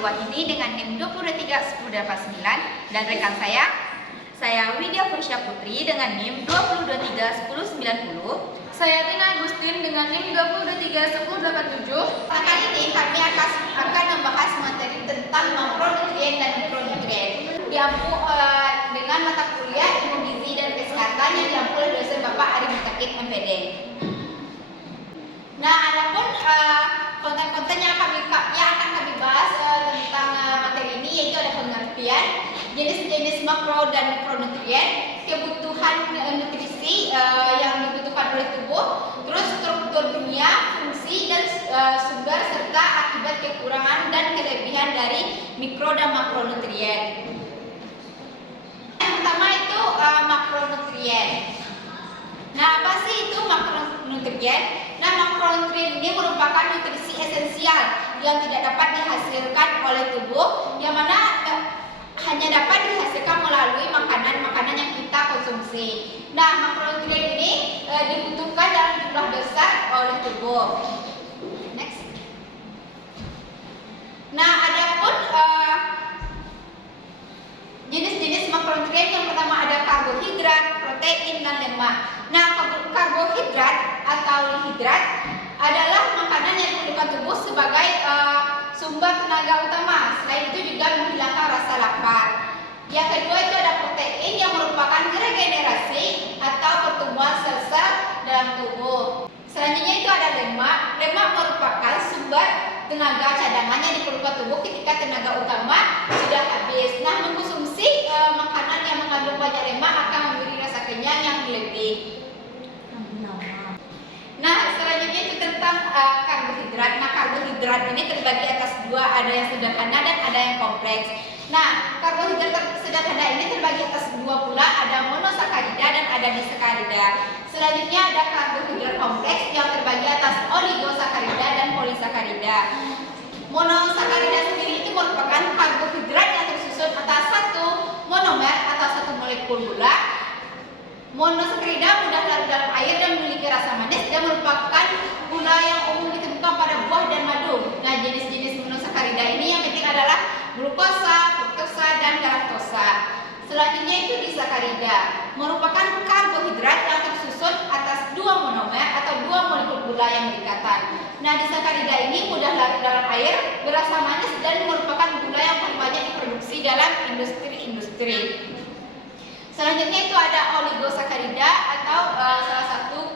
Putri Wahini dengan NIM 2031089 dan rekan saya Widya Fursia Putri dengan NIM 202311090. Saya Tina Agustin dengan NIM 2031087. Kali ini kami akan membahas materi tentang makronutrien dan mikronutrien dengan mata kuliah Ilmu Gizi dan Kesehatan yang diampu oleh dosen Bapak Ari Mutakib MPD. Nah, adapun konten-konten yang akan kami bahas tentang materi ini yaitu ada pengertian, jenis-jenis makro dan mikronutrien, kebutuhan nutrisi yang dibutuhkan oleh tubuh, terus struktur kimia, fungsi dan sumber serta akibat kekurangan dan kelebihan dari mikro dan makronutrien. Yang pertama itu makronutrien. Nah, apa sih itu makronutrien? Nah, makronutrien ini merupakan nutrisi esensial yang tidak dapat dihasilkan oleh tubuh, yang mana hanya dapat dihasilkan melalui makanan-makanan yang kita konsumsi. Nah, makronutrien ini dibutuhkan dalam jumlah besar oleh tubuh. Next. Nah, adapun jenis-jenis makronutrien yang pertama ada karbohidrat, protein, dan lemak. Nah, karbohidrat atau hidrat adalah makanan yang dibutuhkan tubuh sebagai sumber tenaga utama. Selain itu juga menghilangkan rasa lapar. Yang kedua itu ada protein yang merupakan regenerasi atau pertumbuhan sel-sel dalam tubuh. Selanjutnya itu ada lemak. Lemak merupakan sumber tenaga cadangan yang diperlukan tubuh ketika tenaga utama sudah habis. Nah, mengkonsumsi makanan yang mengandung banyak lemak akan memberi rasa kenyang yang lebih. Nah, selanjutnya itu tentang karbohidrat. Nah, karbohidrat ini terbagi atas dua, ada yang sederhana dan ada yang kompleks. Nah, karbohidrat sederhana ini terbagi atas dua pula, ada monosakarida dan ada disakarida. Selanjutnya ada karbohidrat kompleks yang terbagi atas oligosakarida dan polisakarida. Monosakarida sendiri itu merupakan karbohidrat yang tersusun atas satu monomer atau satu molekul gula. Monosakarida mudah larut dalam air dan memiliki rasa manis dan merupakan gula yang umum ditemukan pada buah dan madu. Nah, jenis-jenis monosakarida ini yang penting adalah glukosa, fruktosa, dan galaktosa. Selanjutnya itu disakarida, merupakan karbohidrat yang tersusun atas dua monomer atau dua molekul gula yang berikatan. Nah, disakarida ini mudah larut dalam air, berasa manis, dan merupakan gula yang paling banyak diproduksi dalam industri-industri. Selanjutnya itu ada oligosakarida atau salah satu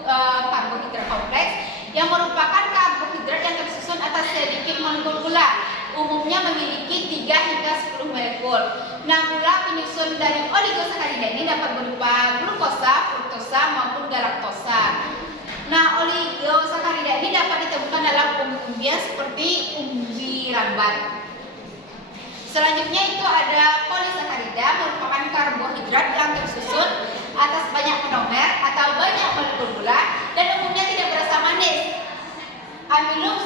karbohidrat kompleks yang merupakan karbohidrat yang tersusun atas sedikit molekul gula, umumnya memiliki 3 hingga 10 molekul. Nah, gula penyusun dari oligosakarida ini dapat berupa glukosa, fruktosa maupun galaktosa. Nah, oligosakarida ini dapat ditemukan dalam umbi-umbian seperti umbi rambat. Selanjutnya itu ada polisakarida, merupakan karbohidrat yang tersusun atas banyak monomer atau banyak molekul gula dan umumnya tidak berasa manis. Amilum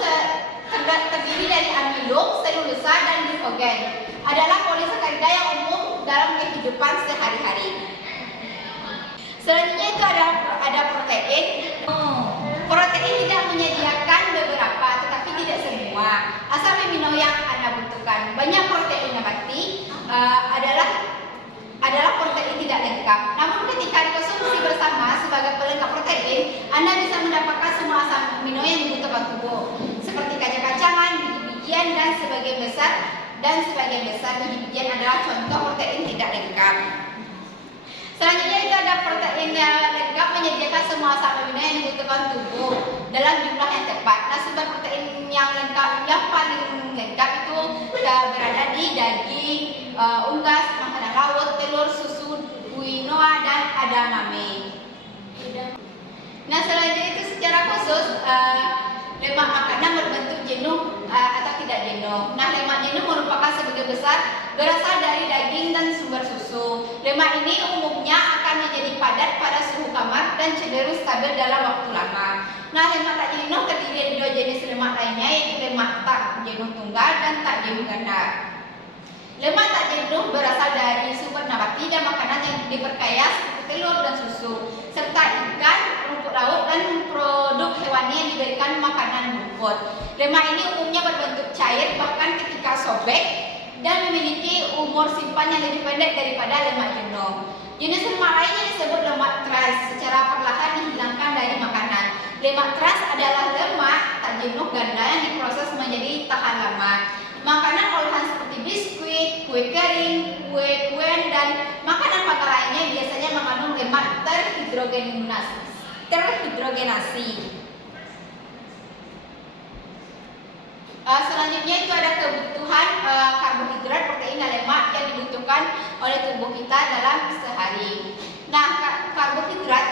terdiri dari amilum, selulosa, dan glikogen. Adalah polisakarida yang umum dalam kehidupan sehari-hari. Selanjutnya itu ada protein. Protein tidak menyediakan beberapa, tetapi tidak semua asam amino yang Anda butuhkan. Banyak protein nabati adalah protein tidak lengkap. Namun ketika dikonsumsi bersama sebagai pelengkap protein, Anda bisa mendapatkan semua asam amino yang dibutuhkan tubuh, seperti kacang-kacangan, biji-bijian, dan sebagian besar biji-bijian adalah contoh protein tidak lengkap. Selanjutnya itu ada protein yang lengkap menyediakan semua asam amino yang dibutuhkan tubuh dalam jumlah yang tepat. Nah, sumber protein yang lengkap yang paling lengkap itu berada di daging, unggas, makanan laut, telur, susu, quinoa, dan edamame. Nah, selanjutnya itu secara khusus lemak makanan berbentuk jenuh atau tidak jenuh. Nah, lemak jenuh merupakan sebagian besar berasal dari daging dan sumber susu. Lemak ini umumnya akan menjadi padat pada suhu kamar dan cenderung stabil dalam waktu lama. Nah, lemak tak jenuh terdiri dari dua jenis lemak lainnya, yaitu lemak tak jenuh tunggal dan tak jenuh ganda. Lemak tak jenuh berasal dari sumber nabati dan makanan yang diperkaya seperti telur dan susu, serta ikan, rumput laut, dan produk hewani yang diberikan makanan rumput. Lemak ini umumnya berbentuk cair cair bahkan ketika sobek dan memiliki umur simpan yang lebih pendek daripada lemak jenuh. Jenis lemak lainnya disebut lemak trans, secara perlahan dihilangkan dari makanan. Lemak trans adalah lemak tak jenuh ganda yang diproses menjadi tahan lama. Makanan olahan seperti biskuit, kue kering, kue-kuean, dan makanan panggang lainnya biasanya mengandung lemak terhidrogenasi. Selanjutnya itu ada kebutuhan karbohidrat, protein, dan lemak yang dibutuhkan oleh tubuh kita dalam sehari. Nah, karbohidrat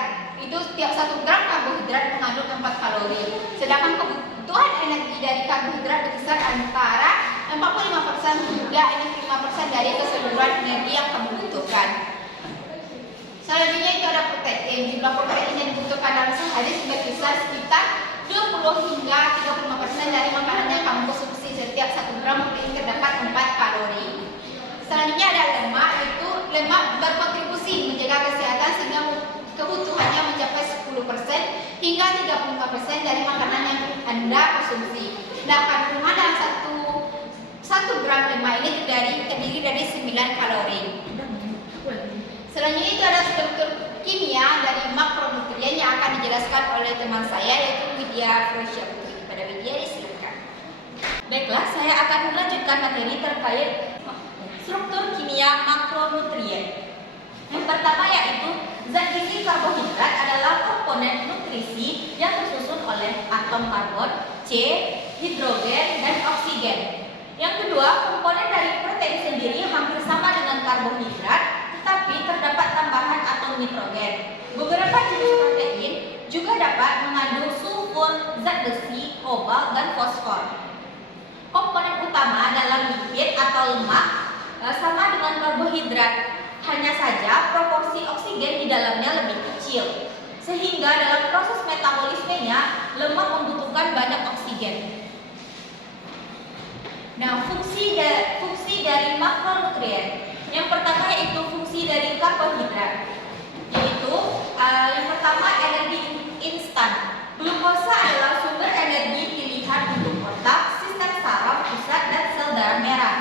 itu setiap 1 gram karbohidrat mengandung 4 kalori. Sedangkan kebutuhan energi dari karbohidrat berkisar antara 45% hingga 65% dari keseluruhan energi yang kamu butuhkan. Selanjutnya itu ada protein. Jumlah protein yang dibutuhkan dalam sehari berkisar sekitar 20 hingga 35% dari makanan yang kamu konsumsi. Setiap 1 gram protein terdapat 4 kalori. Selanjutnya ada lemak, yaitu lemak berkontribusi menjaga kesehatan sehingga kebutuhannya mencapai 10% hingga 35% dari makanan yang Anda konsumsi. Nah, kandungan dalam 1 gram lemak ini terdiri dari 9 kalori. Selanjutnya itu ada struktur kimia dari makronutrien yang akan dijelaskan oleh teman saya, yaitu Widya Frosya Putri. Kepada Widya disilakan. Baiklah, saya akan melanjutkan materi terkait struktur kimia makronutrien. Yang pertama yaitu zat gizi karbohidrat adalah komponen nutrisi yang tersusun oleh atom karbon, C, hidrogen, dan oksigen. Yang kedua, komponen dari protein sendiri hampir sama dengan karbohidrat, tetapi terdapat tambahan atom nitrogen. Beberapa jenis protein juga dapat mengandung sulfur, zat besi, kobalt, dan fosfor. Komponen utama adalah lipid atau lemak sama dengan karbohidrat, hanya saja proporsi oksigen di dalamnya lebih kecil, sehingga dalam proses metabolismenya lemak membutuhkan banyak oksigen. Nah, fungsi dari makronutrien. Yang pertama yaitu fungsi dari karbohidrat, yaitu yang pertama energi instan. Glukosa adalah sumber energi pilihan untuk otak, sistem saraf pusat, dan sel darah merah.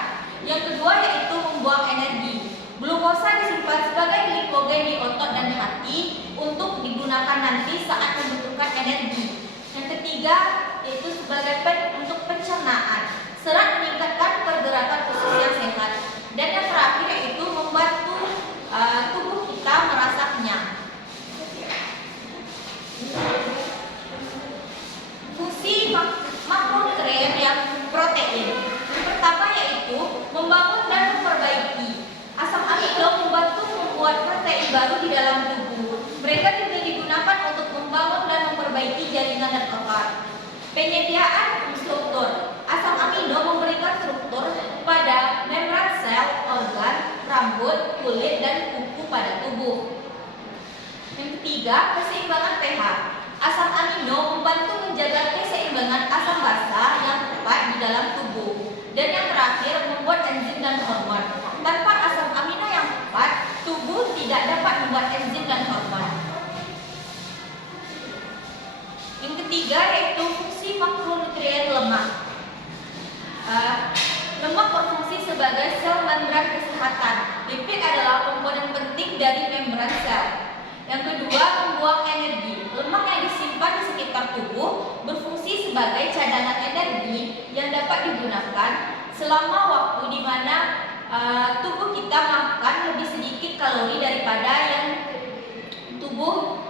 Yang kedua yaitu membuang energi. Glukosa disimpan sebagai glikogen di otot dan hati untuk digunakan nanti saat membutuhkan energi. Yang ketiga yaitu sebagai untuk pencernaan. Serat meningkatkan pergerakan usus yang sehat. Dan yang terakhir yaitu membantu tubuh kita merasa kenyang. Fungsi makronutrien yang protein. Yang pertama yaitu membangun dan memperbaiki. Asam amino membantu membuat protein baru di dalam tubuh. Mereka juga digunakan untuk membangun dan memperbaiki jaringan dan organ. Penyediaan struktur. Asam amino memberikan struktur pada membran sel, organ, rambut, kulit, dan kuku pada tubuh. Yang ketiga, keseimbangan pH. Asam amino membantu menjaga keseimbangan asam basa yang tepat di dalam tubuh. Dan yang terakhir, membuat enzim dan hormon. Tanpa asam amino yang tepat, tubuh tidak dapat membuat enzim dan hormon. Yang ketiga yaitu fungsi makronutrien lemak. Lemak berfungsi sebagai sel membran kesehatan. Lipid adalah komponen penting dari membran sel. Yang kedua, membuang energi. Lemak yang disimpan di sekitar tubuh berfungsi sebagai cadangan energi yang dapat digunakan selama waktu di mana tubuh kita makan lebih sedikit kalori daripada yang tubuh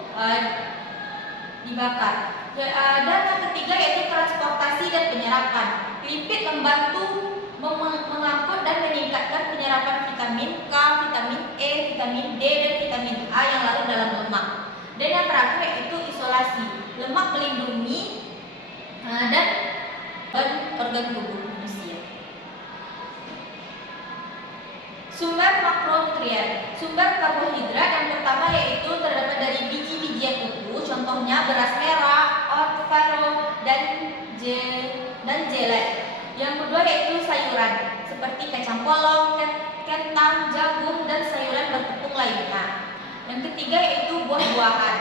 dibakar. Dan yang ketiga yaitu transportasi dan penyerapan. Lipid membantu mengangkut dan meningkatkan penyerapan vitamin K, vitamin E, vitamin D, dan vitamin A yang larut dalam lemak. Dan yang terakhir yaitu isolasi. Lemak melindungi dan organ tubuh manusia. Sumber makronutrien. Sumber karbohidrat yang pertama yaitu terdapat dari biji-bijian utuh, contohnya beras merah, oat, farro, dan jelly. Yang kedua yaitu sayuran seperti kacang polong, kentang, jagung, dan sayuran bertepung lainnya. Yang ketiga yaitu buah-buahan,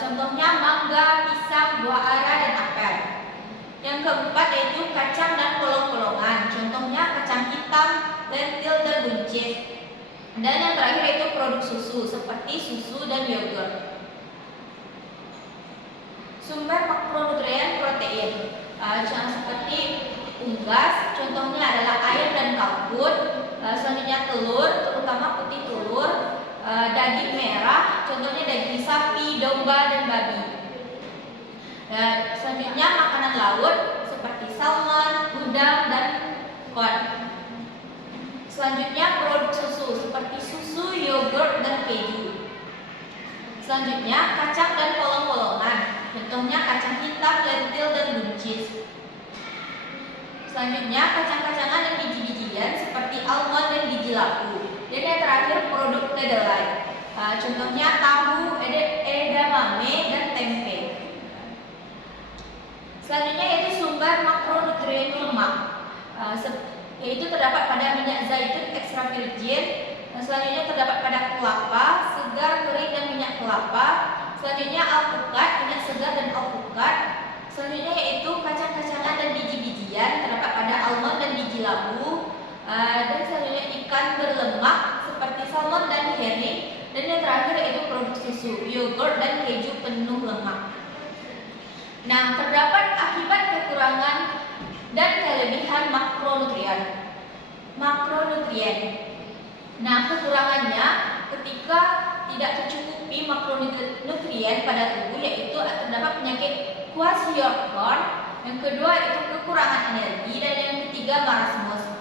contohnya mangga, pisang, buah ara, dan apel. Yang keempat yaitu kacang dan polong-polongan. Contohnya kacang hitam, lentil, dan buncis. Dan yang terakhir yaitu produk susu seperti susu dan yogurt. Sumber makronutrien protein, seperti unggas, contohnya adalah ayam dan kalkun. Selanjutnya telur, terutama putih telur. Daging merah, contohnya daging sapi, domba, dan babi. Dan selanjutnya makanan laut seperti salmon, udang, dan kod. Selanjutnya produk susu seperti susu, yogurt, dan keju. Selanjutnya kacang dan polong-polongan, contohnya kacang hitam, lentil, dan buncis. Selanjutnya kacang-kacangan dan biji-bijian seperti almond dan biji labu. Dan yang terakhir produk kedelai, contohnya tahu, edamame, dan tempe. Selanjutnya yaitu sumber makronutrien lemak, yaitu terdapat pada minyak zaitun extra virgin. Selanjutnya terdapat pada kelapa, segar, kering, dan minyak kelapa. Selanjutnya alpukat, minyak segar dan alpukat. Selanjutnya yaitu kacang-kacangan dan biji-bijian, terdapat pada almond dan biji labu. Dan selanjutnya ikan berlemak seperti salmon dan herring. Dan yang terakhir yaitu produk susu, yogurt, dan keju penuh lemak. Nah, terdapat akibat kekurangan dan kelebihan makronutrien. Nah, kekurangannya ketika tidak tercukupi makronutrien pada tubuh, yaitu terdapat penyakit kwashiorkor. Yang kedua itu kekurangan energi, dan yang ketiga marasmus.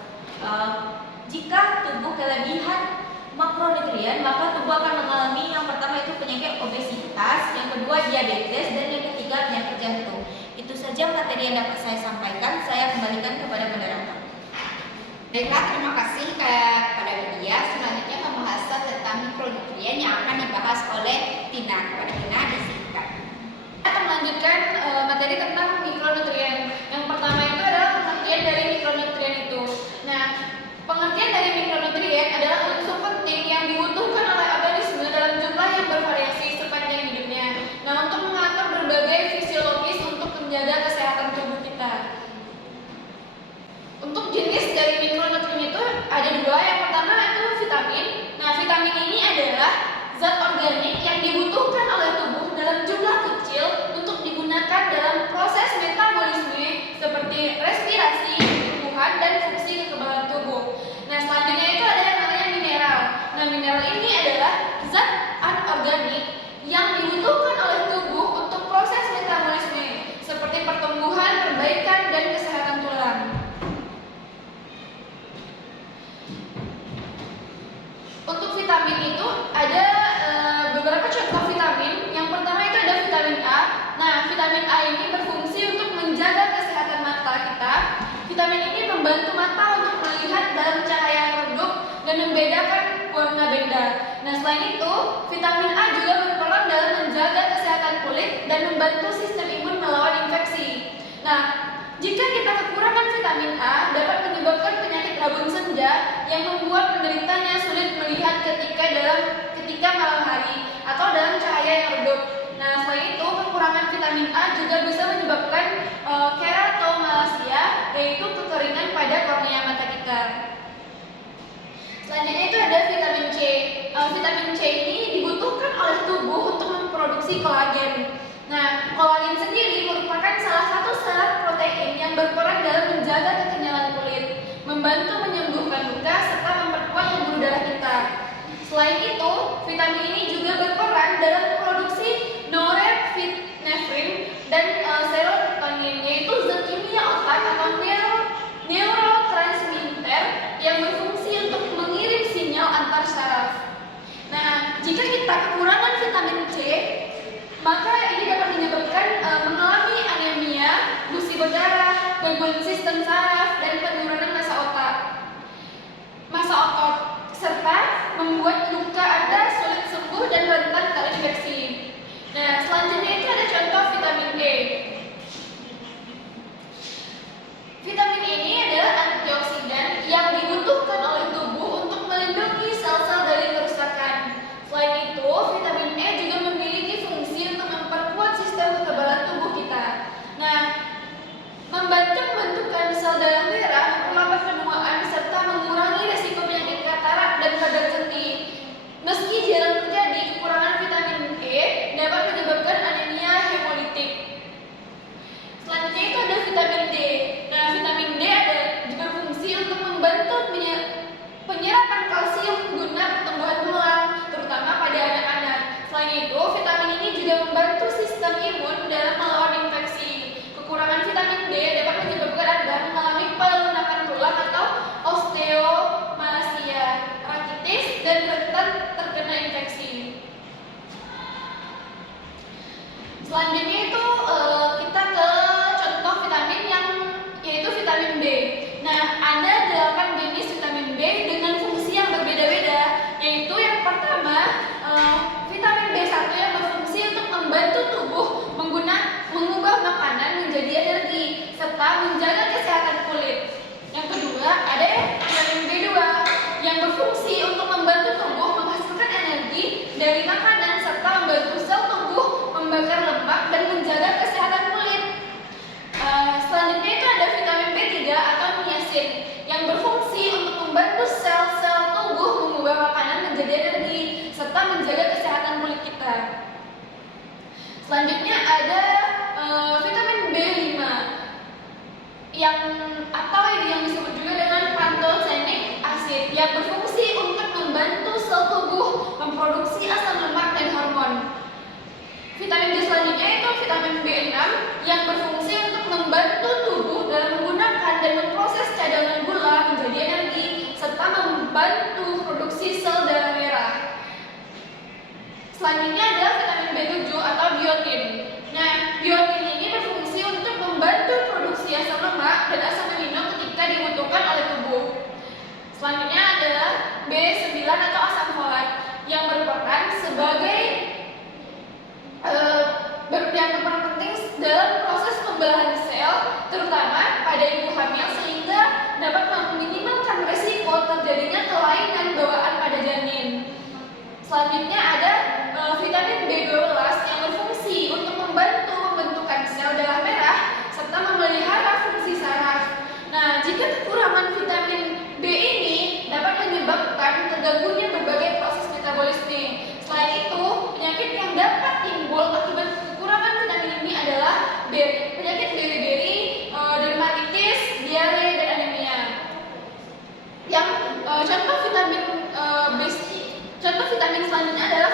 Jika tubuh kelebihan makronutrien, maka tubuh akan mengalami yang pertama itu penyakit obesitas, yang kedua diabetes, dan yang ketiga penyakit jantung. Itu saja materi yang dapat saya sampaikan. Saya kembalikan kepada moderator. Baiklah, terima kasih kepada Widya. Selanjutnya pembahasan tentang mikronutrien yang akan dibahas oleh Tina. Kepada Tina disingkat. Kita akan melanjutkan materi tentang mikronutrien. Yang pertama itu adalah pengertian dari mikronutrien itu. Nah, pengertian dari mikronutrien adalah unsur penting yang dibutuhkan oleh organisme dalam jumlah yang bervariasi sepanjang hidupnya. Nah, untuk mengatur berbagai fisiologis untuk menjaga kesehatan tubuh kita. Untuk jenis dari mikronutrien itu ada dua. Yang pertama itu vitamin. Nah, vitamin ini adalah zat organik yang dibutuhkan oleh tubuh dalam jumlah kecil untuk digunakan dalam proses metabolisme seperti respirasi, tumbuhan, dan fungsi kekebalan tubuh. Nah, selanjutnya itu ada yang namanya mineral. Nah, mineral ini adalah zat anorganik yang dibutuhkan oleh tubuh untuk proses metabolisme seperti pertumbuhan, perbaikan, dan kesehatan tulang. Untuk vitamin itu ada beberapa contoh vitamin. Yang pertama itu ada vitamin A. Nah, vitamin A ini berfungsi untuk menjaga kesehatan mata kita. Vitamin ini membantu mata untuk melihat dalam cahaya yang redup dan membedakan warna benda. Nah, selain itu, vitamin A juga berperan dalam menjaga kesehatan kulit dan membantu sistem imun melawan infeksi. Nah, jika kita kekurangan vitamin A, dapat menyebabkan penyakit rabun senja yang membuat penderitanya sulit melihat ketika malam hari atau dalam cahaya yang redup. Nah, selain itu, kekurangan vitamin A juga bisa menyebabkan keratomalacia, yaitu kekeringan pada kornea mata kita. Selanjutnya itu ada vitamin C. Vitamin C ini dibutuhkan oleh tubuh untuk memproduksi kolagen. Nah, kolagen sendiri merupakan salah satu syarat protein yang berperan dalam menjaga kekenyalan kulit, membantu menyembuhkan luka, serta memperkuat pembuluh darah kita. Selain itu, vitamin ini juga berperan dalam produksi norepinefrin dan serotonin, yaitu zat kimia otak atau neurotransmitter yang berfungsi untuk mengirim sinyal antar saraf. Nah, jika kita kekurangan vitamin C, maka ini dapat menyebabkan mengalami anemia, gusi berdarah, gangguan sistem saraf, dan penurunan massa otot, serta membuat luka Anda sulit sembuh dan rentan terinfeksi. Nah, selanjutnya itu ada contoh vitamin E. Vitamin ini adalah antioksidan yang dibutuhkan oleh tubuh untuk melindungi sel-sel dari kerusakan. Selain itu, vitamin E juga memiliki fungsi untuk memperkuat sistem kekebalan tubuh kita. Nah, Selanjutnya itu kita ke contoh vitamin yang yaitu vitamin B. Nah, ada 8 jenis vitamin B dengan fungsi yang berbeda-beda, yaitu yang pertama vitamin B1 yang berfungsi untuk membantu tubuh mengubah makanan menjadi energi serta menjaga kesehatan kulit. Yang kedua, ada vitamin B2 yang berfungsi untuk membantu tubuh menghasilkan energi dari makanan serta membantu sel tubuh membakar lemak dan menjaga kesehatan kulit. Selanjutnya itu ada vitamin B3 atau niacin yang berfungsi untuk membantu sel-sel tubuh mengubah makanan menjadi energi serta menjaga kesehatan kulit kita. Selanjutnya ada vitamin B5 yang disebut juga dengan pantothenic acid yang berfungsi untuk membantu sel tubuh memproduksi asam lemak dan hormon. Vitamin B selanjutnya itu vitamin B6 yang berfungsi untuk membantu tubuh dalam menggunakan dan memproses cadangan gula menjadi energi serta membantu produksi sel darah merah. Selanjutnya adalah vitamin B7 atau biotin. Nah, biotin ini berfungsi untuk membantu produksi asam lemak dan asam amino ketika dibutuhkan oleh tubuh. Selanjutnya adalah B9 atau asam folat yang merupakan sebagai yang berperan penting dalam proses pembelahan sel, terutama pada ibu hamil sehingga dapat meminimalkan resiko terjadinya kelainan bawaan pada janin. Selanjutnya ada vitamin B12 yang berfungsi untuk membantu pembentukan sel darah merah serta memelihara fungsi saraf. Nah, jika kekurangan vitamin B ini dapat menyebabkan terganggunya berbagai proses metabolisme. Selain itu, penyakit yang dapat timbul akibat kekurangan vitamin ini adalah penyakit beri-beri, dermatitis, diare, dan anemia. Yang contoh vitamin selanjutnya adalah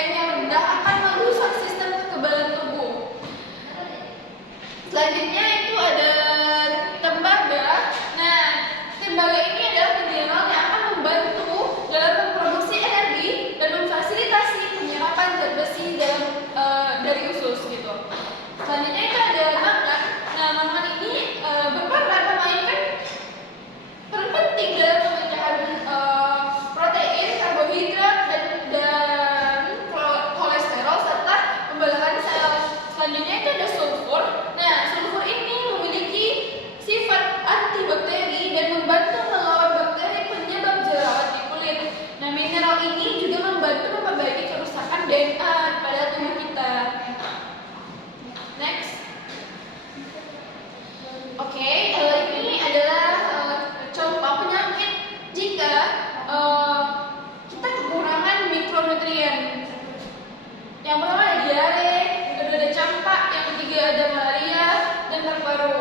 protein yang rendah akan merusak sistem kekebalan tubuh. Selanjutnya itu ada tembaga. Nah, tembaga ini adalah mineral yang akan membantu dalam memproduksi energi dan memfasilitasi penyerapan zat besi dari usus gitu. Selanjutnya itu ada mangan. Nah, mangan ini berperan memainkan peran penting dalam pemecahan protein, karbohidrat, dan kolesterol serta pembalakan sel. Selanjutnya itu ada sulfur. Nah, sulfur ini memiliki sifat antibakteri dan membantu melawan bakteri penyebab jerawat di kulit. Nah, mineral ini juga membantu memperbaiki kerusakan DNA pada tubuh kita. Next. Oke, ini adalah contoh penyakit jika kita kekurangan mikronutrien. Yang pertama ada diare, yang kedua ada campak, yang ketiga ada malaria dan paru-paru.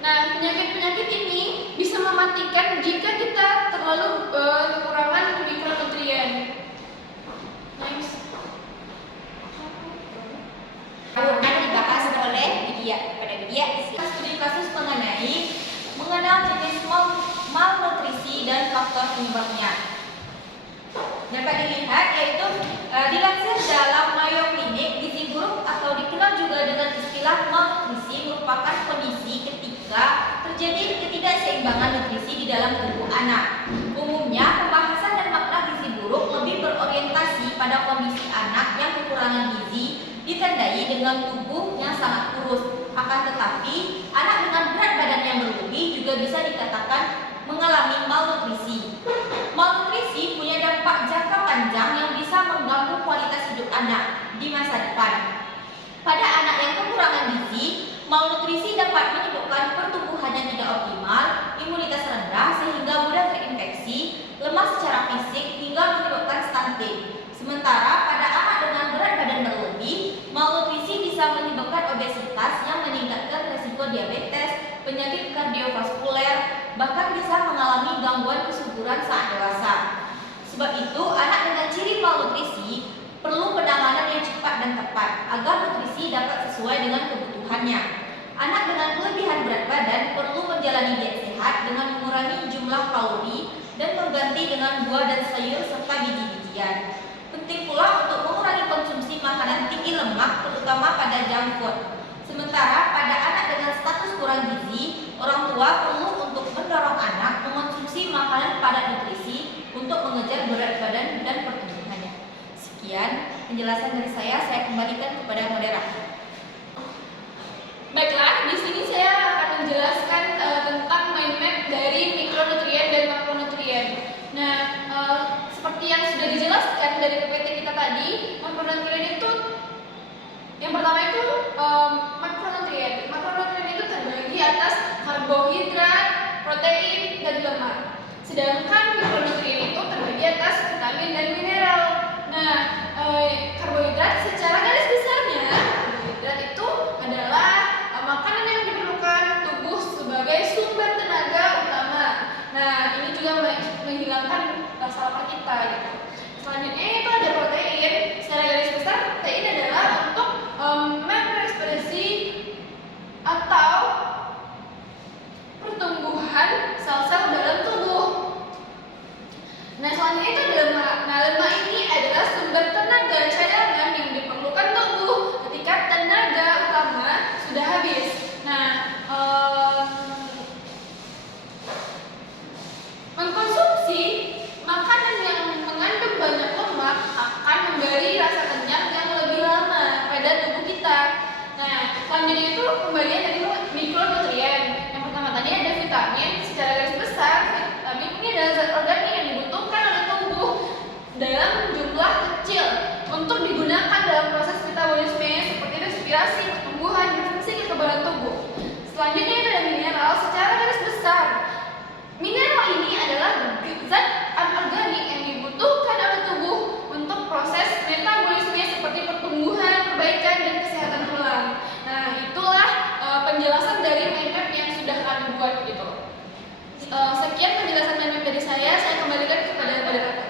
Nah, penyakit-penyakit ini bisa mematikan jika kita terlalu kekurangan mikronutrien. Next. Akan dibahas oleh Widya studi kasus mengenal jenis malnutrisi dan faktor penyebabnya. Dapat dilihat yaitu dilansir dalam Mayo Clinic, gizi buruk atau dikenal juga dengan istilah malnutrisi merupakan kondisi ketika terjadi ketidakseimbangan nutrisi di dalam tubuh anak. Umumnya pembahasan dan makna gizi buruk lebih berorientasi pada kondisi anak yang kekurangan gizi ditandai dengan tubuh yang sangat kurus. Akan tetapi, anak dengan berat badan yang berlebih juga bisa dikatakan mengalami malnutrisi. Malnutrisi punya dampak jangka panjang yang bisa mengganggu kualitas hidup anak di masa depan. Pada anak yang kekurangan gizi, malnutrisi dapat menyebabkan pertumbuhan yang tidak optimal, imunitas rendah sehingga mudah terinfeksi, lemah secara fisik hingga menyebabkan stunting. Sementara pada anak dengan berat badan berlebih, malnutrisi bisa menyebabkan obesitas yang meningkatkan resiko diabetes, penyakit kardiovaskuler, bahkan bisa mengalami gangguan kesuburan saat dewasa. Sebab itu, anak dengan ciri malnutrisi perlu penanganan yang cepat dan tepat agar nutrisi dapat sesuai dengan kebutuhannya. Anak dengan kelebihan berat badan perlu menjalani diet sehat dengan mengurangi jumlah kalori dan mengganti dengan buah dan sayur serta biji-bijian. Penting pula untuk mengurangi konsumsi makanan tinggi lemak, terutama pada junk food. Sementara pada anak dengan status kurang gizi, orang tua perlu untuk mendorong anak mengonsumsi makanan padat nutrisi untuk mengejar berat badan dan pertumbuhannya. Sekian penjelasan dari saya kembalikan kepada moderator. Baiklah, di sini saya akan menjelaskan tentang mind map dari mikronutrien dan makronutrien. Nah, seperti yang sudah dijelaskan dari PPT kita tadi, makronutrien itu yang pertama itu makronutrien. Makronutrien itu terbagi atas karbohidrat, protein, dan lemak. Sedangkan mikronutrien itu terbagi atas vitamin dan mineral. Nah, karbohidrat secara garis besarnya, karbohidrat itu adalah makanan yang diperlukan tubuh sebagai sumber tenaga utama. Nah, ini juga menghilangkan rasa lapar kita gitu. Selanjutnya itu ada protein. Secara garis besar, protein adalah untuk mengekspresi atau pertumbuhan sel-sel dalam tubuh. Nah, selanjutnya itu ada lemak. Nah, lemak ini adalah sumber tenaga cadangan yang diperlukan tubuh ketika tenaga utama sudah habis. Nah, mengkonsumsi makanan yang mengandung banyak lemak akan memberi rasa kenyang yang lebih lama pada tubuh kita. Nah, selanjutnya itu pembagian dari mikronutrien. Yang pertama tadi ada vitamin. Secara garis besar, vitamin ini adalah zat organik yang dibutuhkan oleh tubuh dalam jumlah kecil untuk digunakan dalam proses metabolisme seperti respirasi, pertumbuhan, dan fungsi kekebalan tubuh. Selanjutnya itu ada mineral. Secara garis besar, mineral ini adalah zat anorganik yang dibutuhkan oleh tubuh untuk proses metabolisme seperti pertumbuhan, perbaikan, dan kesehatan tulang. Nah, itulah penjelasan dari mind map yang sudah kami buat gitu. Sekian penjelasan mind map dari saya kembalikan kepada moderator.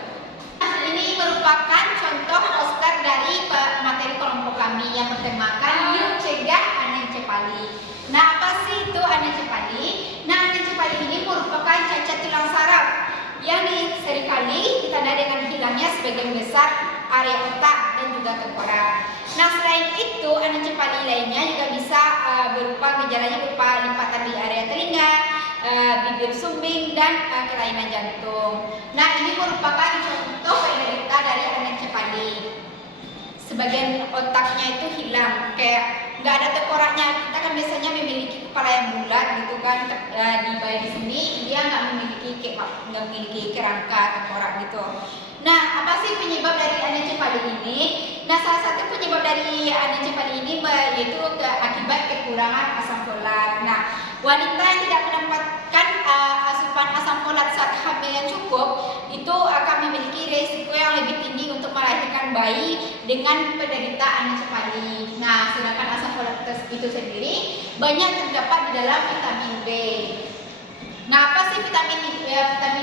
Ini merupakan contoh poster dari yang bertemakan Yuk Cegah Anencepali. Nah, apa sih itu anencepali? Nah, anencepali ini merupakan cacat tulang saraf yang seringkali ditandai dengan hilangnya sebagian besar area otak dan juga tengkorak. Nah, selain itu anencepali lainnya juga bisa berupa gejalanya berupa lipatan di area telinga, bibir sumbing dan kelainan jantung. Nah, ini merupakan contoh penderita dari anencepali. Sebagian otaknya itu hilang, kayak nggak ada tengkoraknya. Kita kan biasanya memiliki kepala yang bulat gitu kan, di bayi di sini dia nggak memiliki kerangka tengkorak gitu. Nah, apa sih penyebab dari anencepali ini? Nah, salah satu penyebab dari anencepali ini yaitu akibat kekurangan asam folat. Nah, wanita yang tidak mendapatkan asupan asam folat saat hamil yang cukup itu akan memiliki risiko yang lebih tinggi untuk melahirkan bayi dengan penderita anencepali. Nah, sedangkan asam folat itu sendiri banyak terdapat di dalam vitamin B. Nah, apa sih vitamin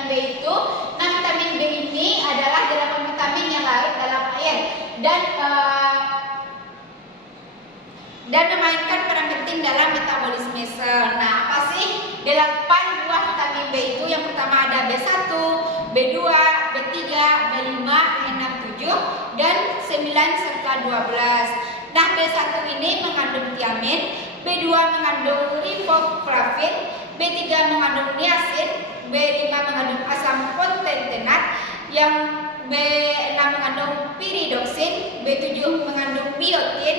B itu? Nah, vitamin B ini adalah 8 vitamin yang larut dalam air dan memainkan peran penting dalam metabolisme sel. Nah, apa sih 8 buah vitamin B itu? Yang pertama ada B1, B2, B3, B5, B6, 7, dan 9 serta 12. Nah, B1 ini mengandung tiamin, B2 mengandung riboflavin, B3 mengandung niacin, B5 mengandung asam pantotenat, yang B6 mengandung piridoksin, B7 mengandung biotin,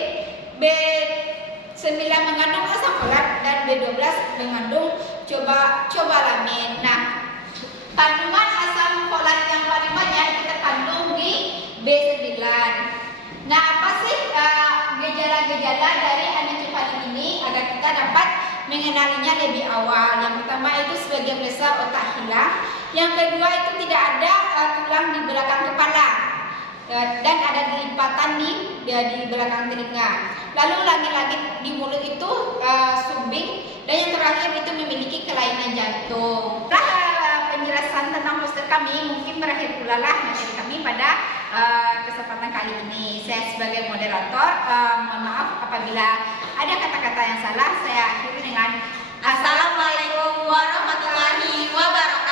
B9 mengandung asam folat, dan B12 mengandung cobalamin. Nah, kandungan asam folat yang paling banyak itu terkandung di B9. Nah, apa sih gejala-gejala dari anencepali ini agar kita dapat mengenalinya lebih awal? Yang pertama itu sebagian besar otak hilang. Yang kedua itu tidak ada tulang di belakang kepala dan ada lipatan di belakang telinga. Lalu lagi-lagi di mulut itu sumbing, dan yang terakhir itu memiliki kelainan jantung. Penjelasan tentang poster kami mungkin berakhir pula lah materi kami pada kesempatan kali ini. Saya sebagai moderator mohon maaf apabila ada kata-kata yang salah. Saya akhiri dengan Assalamualaikum warahmatullahi wabarakatuh.